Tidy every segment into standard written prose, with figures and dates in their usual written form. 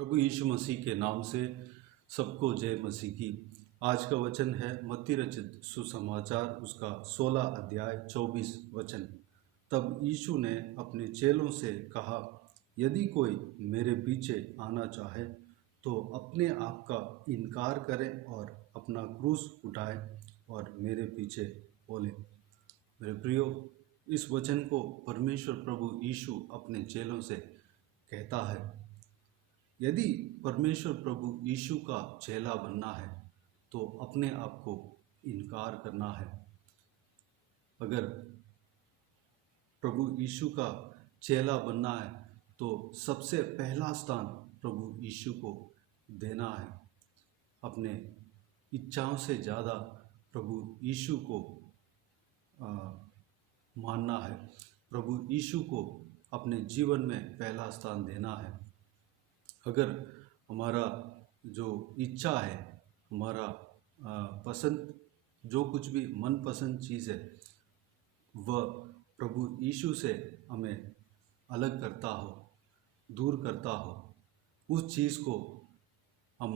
प्रभु यीशु मसीह के नाम से सबको जय मसीह की। आज का वचन है मत्ती रचित सुसमाचार उसका 16 अध्याय 24 वचन। तब यीशु ने अपने चेलों से कहा, यदि कोई मेरे पीछे आना चाहे तो अपने आप का इनकार करे और अपना क्रूस उठाए और मेरे पीछे बोले। मेरे प्रियो, इस वचन को परमेश्वर प्रभु यीशु अपने चेलों से कहता है। यदि परमेश्वर प्रभु यीशु का चेला बनना है तो अपने आप को इनकार करना है। अगर प्रभु यीशु का चेला बनना है तो सबसे पहला स्थान प्रभु यीशु को देना है। अपने इच्छाओं से ज़्यादा प्रभु यीशु को मानना है। प्रभु यीशु को अपने जीवन में पहला स्थान देना है। अगर हमारा जो इच्छा है, हमारा पसंद, जो कुछ भी मनपसंद चीज़ है, वह प्रभु यीशु से हमें अलग करता हो, दूर करता हो, उस चीज़ को हम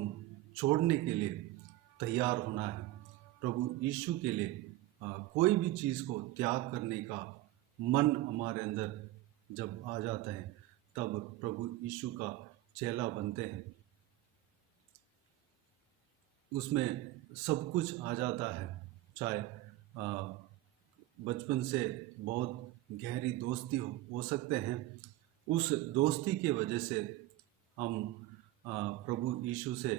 छोड़ने के लिए तैयार होना है। प्रभु यीशु के लिए कोई भी चीज़ को त्याग करने का मन हमारे अंदर जब आ जाता है तब प्रभु यीशु का चेला बनते हैं। उसमें सब कुछ आ जाता है, चाहे बचपन से बहुत गहरी दोस्ती हो सकते हैं। उस दोस्ती के वजह से हम प्रभु यीशु से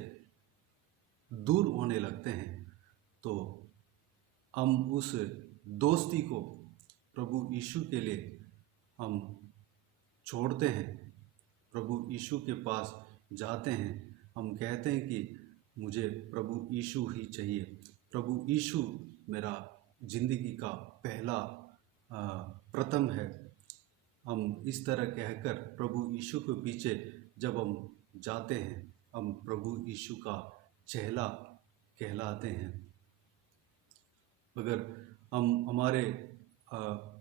दूर होने लगते हैं, तो हम उस दोस्ती को प्रभु यीशु के लिए हम छोड़ते हैं। प्रभु यीशु के पास जाते हैं, हम कहते हैं कि मुझे प्रभु यीशु ही चाहिए। प्रभु यीशु मेरा ज़िंदगी का पहला प्रथम है। हम इस तरह कहकर प्रभु यीशु के पीछे जब हम जाते हैं, हम प्रभु यीशु का चेला कहलाते हैं। अगर हम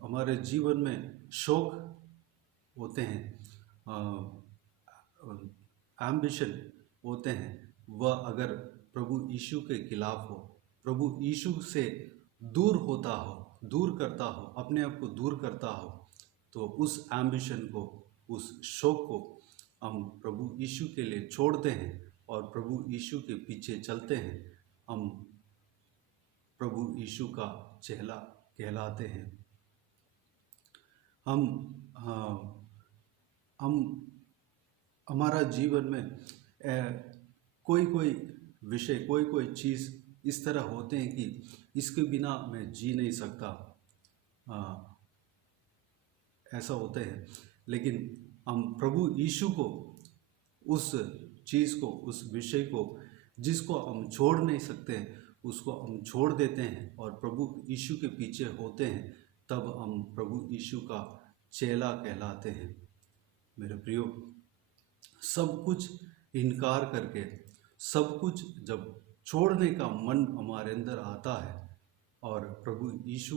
हमारे जीवन में शौक होते हैं, एम्बिशन होते हैं, वह अगर प्रभु यीशु के खिलाफ हो, प्रभु यीशु से दूर होता हो, दूर करता हो, अपने आप को दूर करता हो, तो उस एम्बिशन को, उस शौक को हम प्रभु यीशु के लिए छोड़ते हैं और प्रभु यीशु के पीछे चलते हैं। हम प्रभु यीशु का चेला कहलाते हैं। हमारा जीवन में कोई विषय, कोई चीज़ इस तरह होते हैं कि इसके बिना मैं जी नहीं सकता, ऐसा होते हैं। लेकिन हम प्रभु यीशु को, उस चीज़ को, उस विषय को जिसको हम छोड़ नहीं सकते, उसको हम छोड़ देते हैं और प्रभु यीशु के पीछे होते हैं, तब हम प्रभु यीशु का चेला कहलाते हैं। मेरे प्रियो, सब कुछ इनकार करके, सब कुछ जब छोड़ने का मन हमारे अंदर आता है और प्रभु यीशु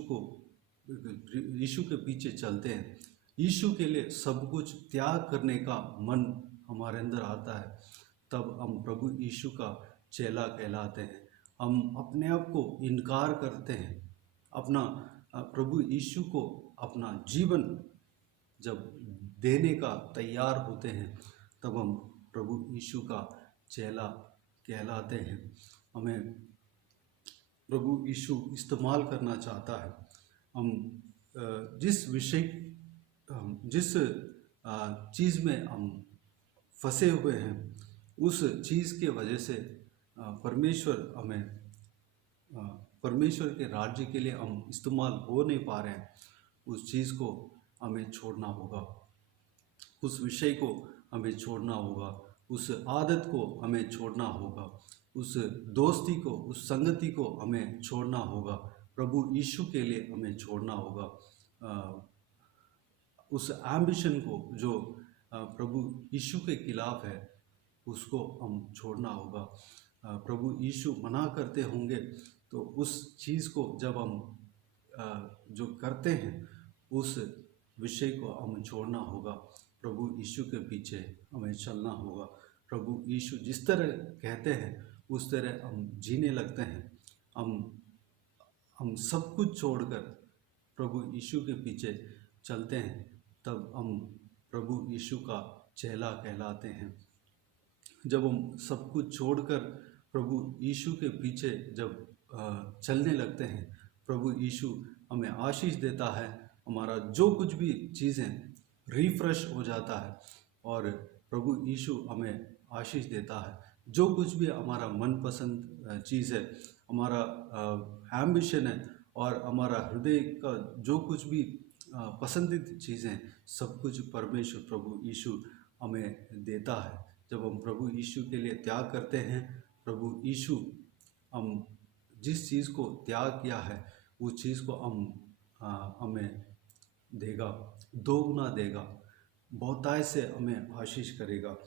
के पीछे चलते हैं, यीशु के लिए सब कुछ त्याग करने का मन हमारे अंदर आता है, तब हम प्रभु यीशु का चेला कहलाते हैं। हम अपने आप को इनकार करते हैं, अपना प्रभु यीशु को अपना जीवन जब देने का तैयार होते हैं, तब हम प्रभु यीशु का चेला कहलाते हैं। हमें प्रभु यीशु इस्तेमाल करना चाहता है। हम जिस चीज़ में हम फंसे हुए हैं, उस चीज़ के वजह से परमेश्वर के राज्य के लिए हम इस्तेमाल हो नहीं पा रहे हैं। उस चीज़ को हमें छोड़ना होगा, उस विषय को हमें छोड़ना होगा, उस आदत को हमें छोड़ना होगा, उस दोस्ती को, उस संगति को हमें छोड़ना होगा। प्रभु यीशु के लिए हमें छोड़ना होगा। उस एम्बिशन को जो प्रभु यीशु के खिलाफ है, उसको हम छोड़ना होगा। प्रभु यीशु मना करते होंगे तो उस चीज़ को जब हम जो करते हैं, उस विषय को हमें छोड़ना होगा। प्रभु यीशु के पीछे हमें चलना होगा। प्रभु यीशु जिस तरह कहते हैं उस तरह हम जीने लगते हैं, हम सब कुछ छोड़कर प्रभु यीशु के पीछे चलते हैं, तब हम प्रभु यीशु का चेला कहलाते हैं। जब हम सब कुछ छोड़कर प्रभु यीशु के पीछे जब चलने लगते हैं, प्रभु यीशु हमें आशीष देता है, हमारा जो कुछ भी चीज़ें रिफ्रेश हो जाता है और प्रभु यीशु हमें आशीष देता है। जो कुछ भी हमारा मनपसंद चीज़ है, हमारा एम्बिशन है और हमारा हृदय का जो कुछ भी पसंदीदा चीज़ें, सब कुछ परमेश्वर प्रभु यीशु हमें देता है। जब हम प्रभु यीशु के लिए त्याग करते हैं, प्रभु यीशु हम जिस चीज़ को त्याग किया है उस चीज़ को हमें देगा, दोगुना देगा, बहुतायत से हमें आशीष करेगा।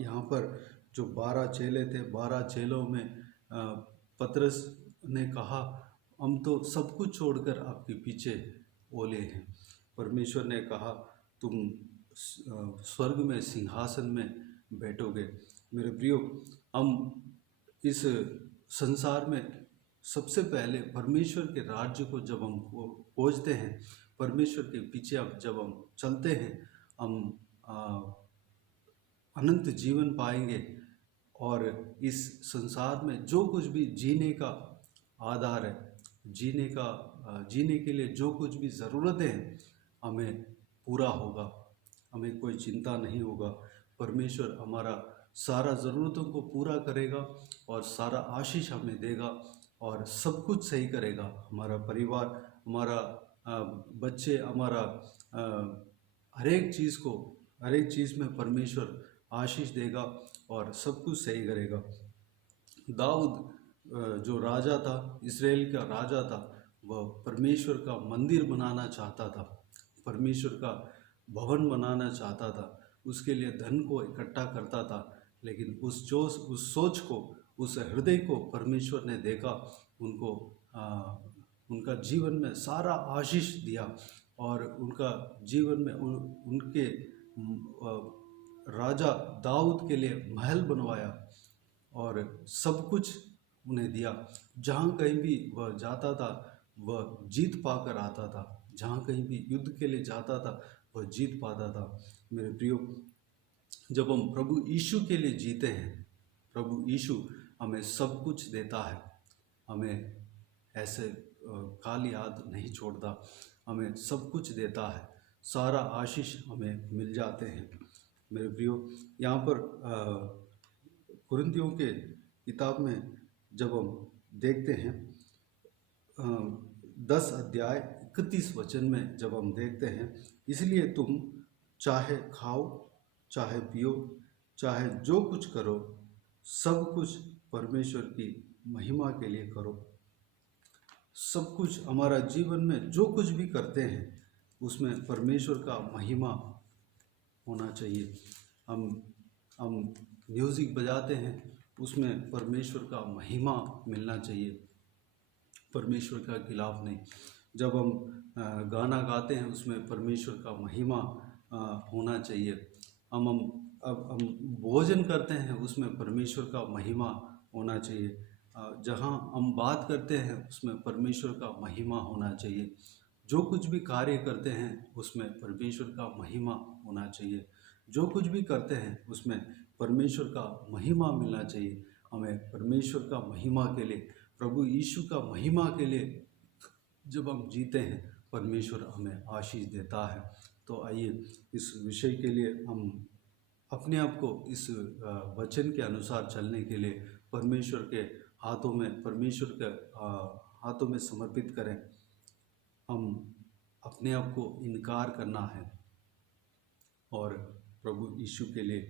यहाँ पर जो 12 चेले थे, 12 चेलों में पतरस ने कहा, हम तो सब कुछ छोड़कर आपके पीछे ओले हैं। परमेश्वर ने कहा, तुम स्वर्ग में सिंहासन में बैठोगे। मेरे प्रियो, हम इस संसार में सबसे पहले परमेश्वर के राज्य को जब हम खोजते हैं, परमेश्वर के पीछे जब हम चलते हैं, हम अनंत जीवन पाएंगे और इस संसार में जो कुछ भी जीने का आधार है, जीने के लिए जो कुछ भी ज़रूरतें हैं, हमें पूरा होगा, हमें कोई चिंता नहीं होगा। परमेश्वर हमारा सारा ज़रूरतों को पूरा करेगा और सारा आशीष हमें देगा और सब कुछ सही करेगा। हमारा परिवार, हमारा बच्चे, हमारा हर एक चीज़ में परमेश्वर आशीष देगा और सब कुछ सही करेगा। दाऊद जो राजा था, इस्राएल का राजा था, वह परमेश्वर का मंदिर बनाना चाहता था, परमेश्वर का भवन बनाना चाहता था, उसके लिए धन को इकट्ठा करता था, लेकिन उस सोच को, उस हृदय को परमेश्वर ने देखा, उनका जीवन में सारा आशीष दिया और उनका जीवन में उनके राजा दाऊद के लिए महल बनवाया और सब कुछ उन्हें दिया। जहाँ कहीं भी वह जाता था वह जीत पाकर आता था, जहाँ कहीं भी युद्ध के लिए जाता था वह जीत पाता था। मेरे प्रियो, जब हम प्रभु यीशु के लिए जीते हैं, प्रभु यीशु हमें सब कुछ देता है, हमें ऐसे खाली हाथ नहीं छोड़ता, हमें सब कुछ देता है, सारा आशीष हमें मिल जाते हैं। मेरे प्रियो, यहाँ पर कुरिन्थियों के किताब में जब हम देखते हैं 10 अध्याय 31 वचन में जब हम देखते हैं, इसलिए तुम चाहे खाओ, चाहे पियो, चाहे जो कुछ करो, सब कुछ परमेश्वर की महिमा के लिए करो। सब कुछ हमारा जीवन में जो कुछ भी करते हैं उसमें परमेश्वर का महिमा होना चाहिए। हम म्यूज़िक बजाते हैं, उसमें परमेश्वर का महिमा मिलना चाहिए, परमेश्वर का खिलाफ नहीं। जब हम गाना गाते हैं उसमें परमेश्वर का महिमा होना चाहिए। हम भोजन करते हैं उसमें परमेश्वर का महिमा होना चाहिए। जहाँ हम बात करते हैं उसमें परमेश्वर का महिमा होना चाहिए। जो कुछ भी कार्य करते हैं उसमें परमेश्वर का महिमा होना चाहिए। जो कुछ भी करते हैं उसमें परमेश्वर का महिमा मिलना चाहिए। हमें परमेश्वर का महिमा के लिए, प्रभु यीशु का महिमा के लिए जब हम जीते हैं, परमेश्वर हमें आशीष देता है। तो आइए इस विषय के लिए हम अपने आप को इस वचन के अनुसार चलने के लिए परमेश्वर के हाथों में समर्पित करें। हम अपने आप को इनकार करना है और प्रभु यीशु के लिए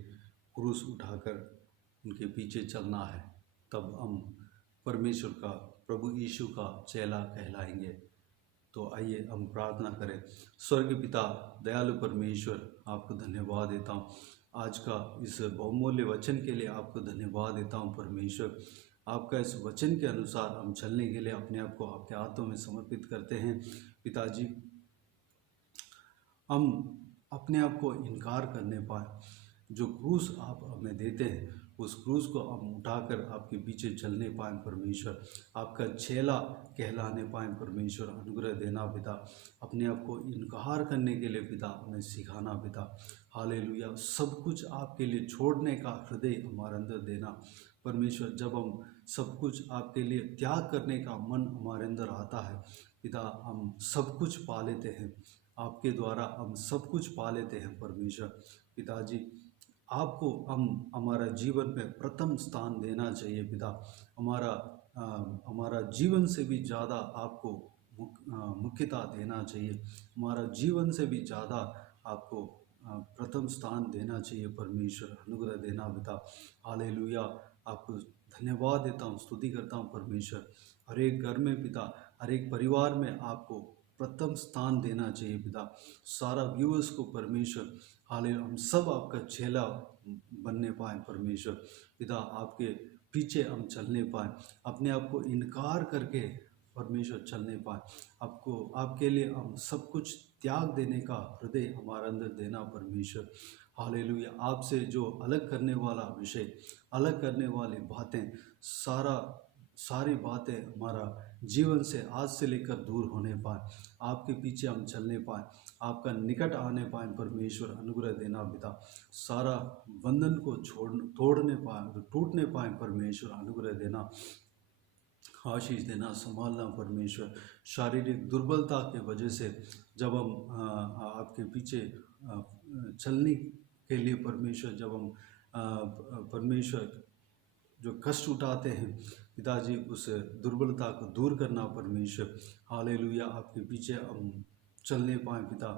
क्रूस उठाकर उनके पीछे चलना है, तब हम परमेश्वर का, प्रभु यीशु का चेला कहलाएंगे। तो आइए हम प्रार्थना करें। स्वर्ग पिता, दयालु परमेश्वर, आपको धन्यवाद देता हूँ आज का इस बहुमूल्य वचन के लिए। आपको धन्यवाद देता हूँ परमेश्वर, आपका इस वचन के अनुसार हम चलने के लिए अपने आप को आपके हाथों में समर्पित करते हैं। पिताजी, हम अपने आप को इनकार करने पाए, जो क्रूस आप हमें देते हैं उस क्रूस को हम उठाकर आपके पीछे चलने पाएँ परमेश्वर, आपका चेला कहलाने पाएँ परमेश्वर, अनुग्रह देना पिता। अपने आप को इनकार करने के लिए पिता हमें सिखाना पिता। हालेलुया। सब कुछ आपके लिए छोड़ने का हृदय हमारे अंदर देना परमेश्वर। जब हम सब कुछ आपके लिए त्याग करने का मन हमारे अंदर आता है पिता, हम सब कुछ पा लेते हैं। आपके द्वारा हम सब कुछ पा लेते हैं परमेश्वर। पिताजी, आपको हम हमारा जीवन में प्रथम स्थान देना चाहिए पिता। हमारा जीवन से भी ज़्यादा आपको मुख्यता देना चाहिए। हमारा जीवन से भी ज़्यादा आपको प्रथम स्थान देना चाहिए परमेश्वर। अनुग्रह देना पिता। हालेलुया। आपको धन्यवाद देता हूँ, स्तुति करता हूँ परमेश्वर। हर एक घर में पिता, हर एक परिवार में आपको प्रथम स्थान देना चाहिए पिता। सारा व्यूअर्स को परमेश्वर, हालेलुया, हम सब आपका चेला बनने पाएँ परमेश्वर पिता। आपके पीछे हम चलने पाएँ, अपने आप को इनकार करके परमेश्वर चलने पाएँ। आपको, आपके लिए हम सब कुछ त्याग देने का हृदय हमारे अंदर देना परमेश्वर। हालेलुया। आपसे जो अलग करने वाला विषय, अलग करने वाली बातें, सारी बातें हमारा जीवन से आज से लेकर दूर होने पाए, आपके पीछे हम चलने पाएँ, आपका निकट आने पाएँ परमेश्वर। अनुग्रह देना पिता। सारा बंधन को तोड़ने पाएँ, टूटने पाएँ परमेश्वर। अनुग्रह देना, आशीष देना, संभालना परमेश्वर। शारीरिक दुर्बलता के वजह से जब हम आपके पीछे चलने के लिए परमेश्वर, जब हम परमेश्वर जो कष्ट उठाते हैं पिताजी, उस दुर्बलता को दूर करना परमेश्वर। हालेलुया। आपके पीछे हम चलने पाएँ पिता।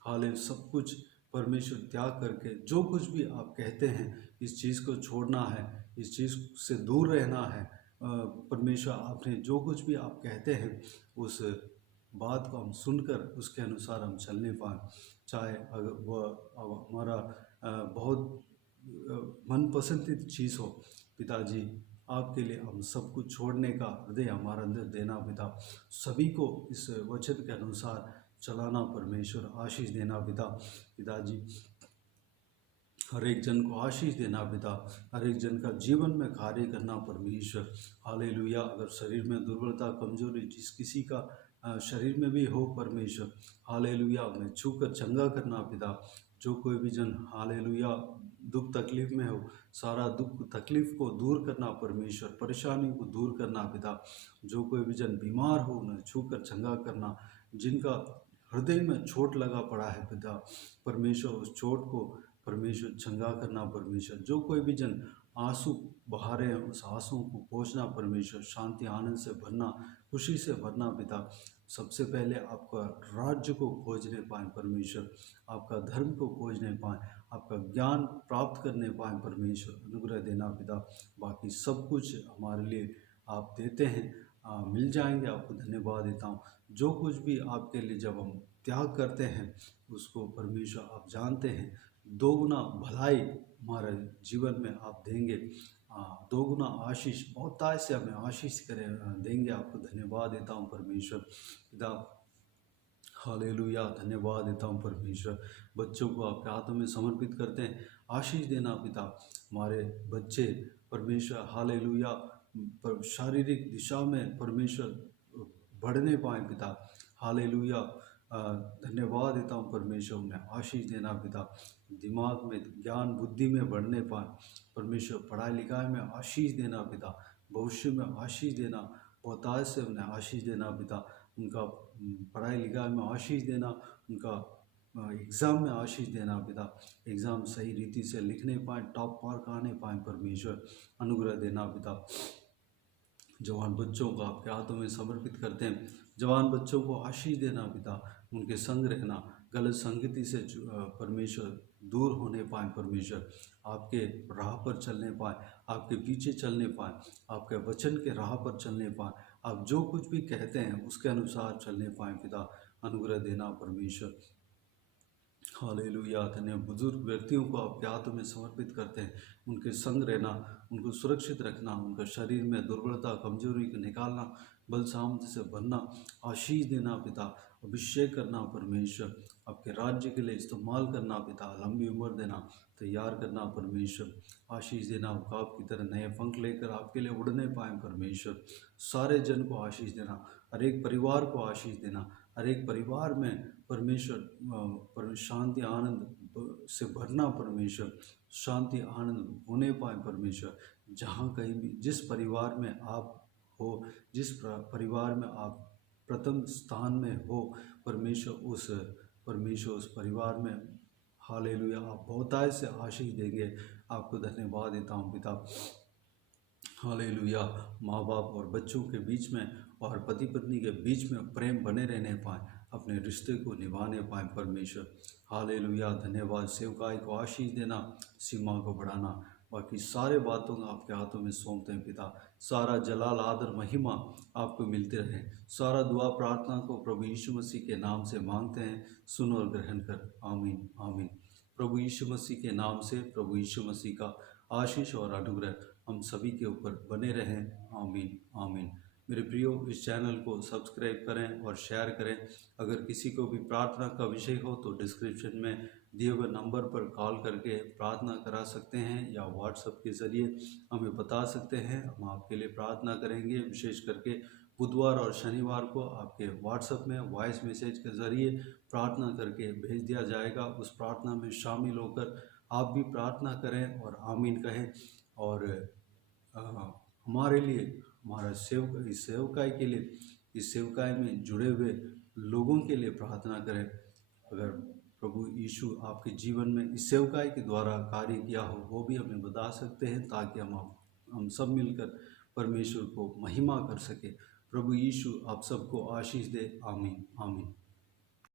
हाले सब कुछ परमेश्वर त्याग करके जो कुछ भी आप कहते हैं, इस चीज़ को छोड़ना है, इस चीज़ से दूर रहना है परमेश्वर। आपने जो कुछ भी आप कहते हैं उस बात को हम सुनकर उसके अनुसार हम चलने पाएँ। चाहे अगर वह हमारा बहुत मनपसंद चीज़ हो पिताजी, आपके लिए हम सब कुछ छोड़ने का हृदय हमारे अंदर देना पिता। सभी को इस वचन के अनुसार चलाना परमेश्वर। आशीष देना पिता। पिताजी, हर एक जन को आशीष देना पिता। हर एक जन का जीवन में कार्य करना परमेश्वर। हालेलुया। अगर शरीर में दुर्बलता, कमजोरी जिस किसी का शरीर में भी हो परमेश्वर, हालेलुया, उन्हें छूकर चंगा करना पिता। जो कोई भी जन, हालेलुया, दुख तकलीफ में हो, सारा दुख तकलीफ को दूर करना परमेश्वर, परेशानी को दूर करना पिता। जो कोई भी जन बीमार हो, उन्हें छूकर चंगा करना। जिनका हृदय में चोट लगा पड़ा है पिता, परमेश्वर उस चोट को परमेश्वर चंगा करना परमेश्वर। जो कोई भी जन आंसू बहा रहे हैं, उस आंसुओं को पोंछना परमेश्वर। शांति, आनंद से भरना, खुशी से भरना पिता। सबसे पहले आपका राज्य को खोजने पाएँ परमेश्वर, आपका धर्म को खोजने पाएँ, आपका ज्ञान प्राप्त करने पाएँ परमेश्वर। अनुग्रह देना पिता। बाकी सब कुछ हमारे लिए आप देते हैं, मिल जाएंगे। आपको धन्यवाद देता हूँ। जो कुछ भी आपके लिए जब हम त्याग करते हैं, उसको परमेश्वर आप जानते हैं, दोगुना भलाई हमारे जीवन में आप देंगे। दोगुना आशीष, बहुतायत से हमें आशीष करें देंगे। आपको धन्यवाद देता हूँ परमेश्वर पिता। हालेलुया। धन्यवाद देता हूँ परमेश्वर। बच्चों को आपके हाथों में समर्पित करते हैं। आशीष देना पिता। हमारे बच्चे परमेश्वर, हालेलुया, शारीरिक दिशा में परमेश्वर बढ़ने पाए पिता। हालेलुया। धन्यवाद देता हूँ परमेश्वर। उन्हें आशीष देना पिता। दिमाग में, ज्ञान बुद्धि में बढ़ने पाए परमेश्वर। पढ़ाई लिखाई में आशीष देना पिता। भविष्य में आशीष देना, बहुतायत से उन्हें आशीष देना पिता। उनका पढ़ाई लिखाई में आशीष देना, उनका एग्ज़ाम में आशीष देना पिता। एग्ज़ाम सही रीति से लिखने पाएँ, टॉप मार्क आने पाएँ परमेश्वर। अनुग्रह देना पिता। जवान बच्चों को आपके हाथों में समर्पित करते हैं। जवान बच्चों को आशीष देना पिता। उनके संग रहना, गलत संगति से परमेश्वर दूर होने पाएँ परमेश्वर। आपके राह पर चलने पाएँ, आपके पीछे चलने पाएँ, आपके वचन के राह पर चलने पाएँ। आप जो कुछ भी कहते हैं उसके अनुसार चलने पाएँ पिता। अनुग्रह देना परमेश्वर। हालेलुया। धन्य बुजुर्ग व्यक्तियों को आपके हाथों में समर्पित करते हैं। उनके संग रहना, उनको सुरक्षित रखना, उनका शरीर में दुर्बलता, कमजोरी को निकालना, बल सामर्थ्य से भरना, आशीष देना पिता। अभिषेक करना परमेश्वर। आपके राज्य के लिए इस्तेमाल करना पिता। लंबी उम्र देना, तैयार करना परमेश्वर, आशीष देना, उकाब की तरह नए पंख लेकर आपके लिए उड़ने पाएँ परमेश्वर। सारे जन को आशीष देना, हर एक परिवार को आशीष देना, हर एक परिवार में परमेश्वर शांति आनंद से भरना परमेश्वर, शांति आनंद होने पाए परमेश्वर। जहाँ कहीं भी जिस परिवार में आप हो, जिस परिवार में आप प्रथम स्थान में हो परमेश्वर उस परिवार में हालेलुया आप बहुतायत से आशीष देंगे। आपको धन्यवाद देता हूँ पिता। हालेलुया। माँ बाप और बच्चों के बीच में और पति पत्नी के बीच में प्रेम बने रहने पाए, अपने रिश्ते को निभाने पाए परमेश्वर। हालेलुया। धन्यवाद। सेवकाई को आशीष देना, सीमा को बढ़ाना, बाकी सारे बातों को आपके हाथों में सौंपते हैं पिता। सारा जलाल आदर महिमा आपको मिलते रहे। सारा दुआ प्रार्थना को प्रभु यीशु मसीह के नाम से मांगते हैं, सुन और ग्रहण कर। आमीन आमीन। प्रभु यीशु मसीह के नाम से प्रभु यीशु मसीह का आशीष और अनुग्रह हम सभी के ऊपर बने रहें। आमीन आमीन। मेरे प्रियो, इस चैनल को सब्सक्राइब करें और शेयर करें। अगर किसी को भी प्रार्थना का विषय हो तो डिस्क्रिप्शन में दिए हुए नंबर पर कॉल करके प्रार्थना करा सकते हैं या व्हाट्सएप के ज़रिए हमें बता सकते हैं, हम आपके लिए प्रार्थना करेंगे। विशेष करके बुधवार और शनिवार को आपके व्हाट्सएप में वॉइस मैसेज के ज़रिए प्रार्थना करके भेज दिया जाएगा। उस प्रार्थना में शामिल होकर आप भी प्रार्थना करें और आमीन कहें और हमारे लिए, हमारा इस सेवकाई के लिए, इस सेवकाई में जुड़े हुए लोगों के लिए प्रार्थना करें। अगर प्रभु यीशु आपके जीवन में इस सेवकाई के द्वारा कार्य किया हो वो भी हमें बता सकते हैं, ताकि हम सब मिलकर परमेश्वर को महिमा कर सके। प्रभु यीशु आप सबको आशीष दे। आमीन आमीन।